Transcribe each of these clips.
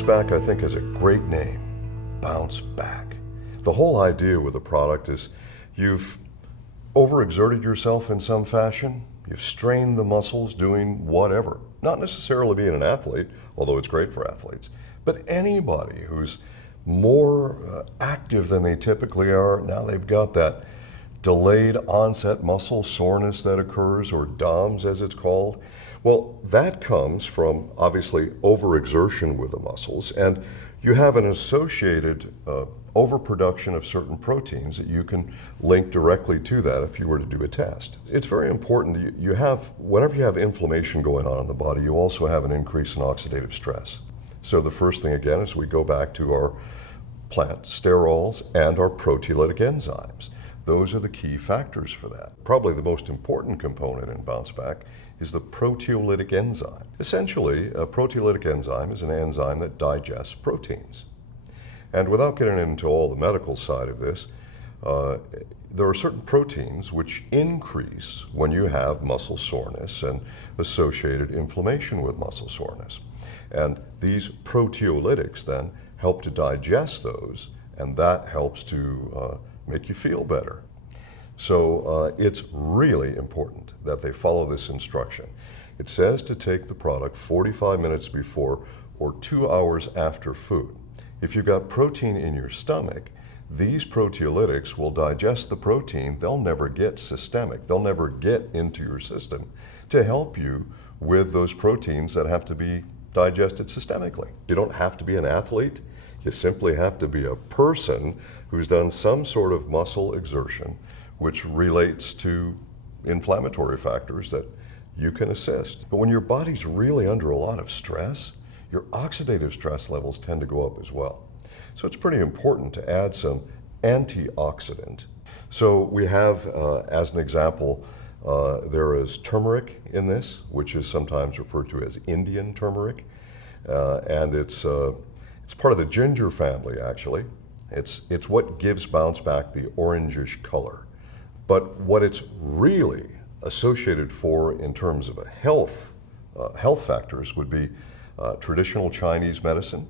BounceBack, I think, is a great name. BounceBack. The whole idea with the product is you've overexerted yourself in some fashion. You've strained the muscles doing whatever. Not necessarily being an athlete, although it's great for athletes, but anybody who's more active than they typically are. Now they've got that delayed onset muscle soreness that occurs, or DOMS as it's called. Well, that comes from obviously overexertion with the muscles, and you have an associated overproduction of certain proteins that you can link directly to that if you were to do a test. It's very important. Whenever you have inflammation going on in the body, you also have an increase in oxidative stress. So the first thing again is we go back to our plant sterols and our proteolytic enzymes. Those are the key factors for that. Probably the most important component in BounceBack is the proteolytic enzyme. Essentially, a proteolytic enzyme is an enzyme that digests proteins. And without getting into all the medical side of this, there are certain proteins which increase when you have muscle soreness and associated inflammation with muscle soreness. And these proteolytics then help to digest those, and that helps to make you feel better. So it's really important that they follow this instruction. It says to take the product 45 minutes before or 2 hours after food. If you've got protein in your stomach, these proteolytics will digest the protein. They'll never get systemic. They'll never get into your system to help you with those proteins that have to be digested systemically. You don't have to be an athlete. You simply have to be a person who's done some sort of muscle exertion which relates to inflammatory factors that you can assist. But when your body's really under a lot of stress, your oxidative stress levels tend to go up as well. So it's pretty important to add some antioxidant. So we have, as an example, there is turmeric in this, which is sometimes referred to as Indian turmeric. And it's part of the ginger family, actually. It's what gives BounceBack the orangish color. But what it's really associated for in terms of a health factors would be traditional Chinese medicine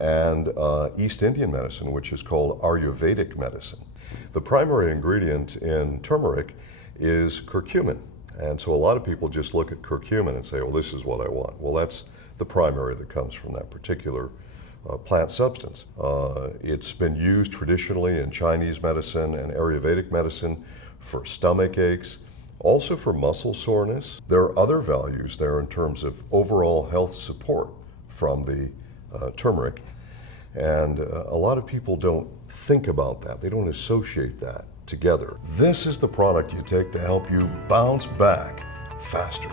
and East Indian medicine, which is called Ayurvedic medicine. The primary ingredient in turmeric is curcumin. And so a lot of people just look at curcumin and say, well, this is what I want. Well, that's the primary that comes from that particular plant substance. It's been used traditionally in Chinese medicine and Ayurvedic medicine for stomach aches, also for muscle soreness. There are other values there in terms of overall health support from the turmeric. And a lot of people don't think about that. They don't associate that together. This is the product you take to help you bounce back faster.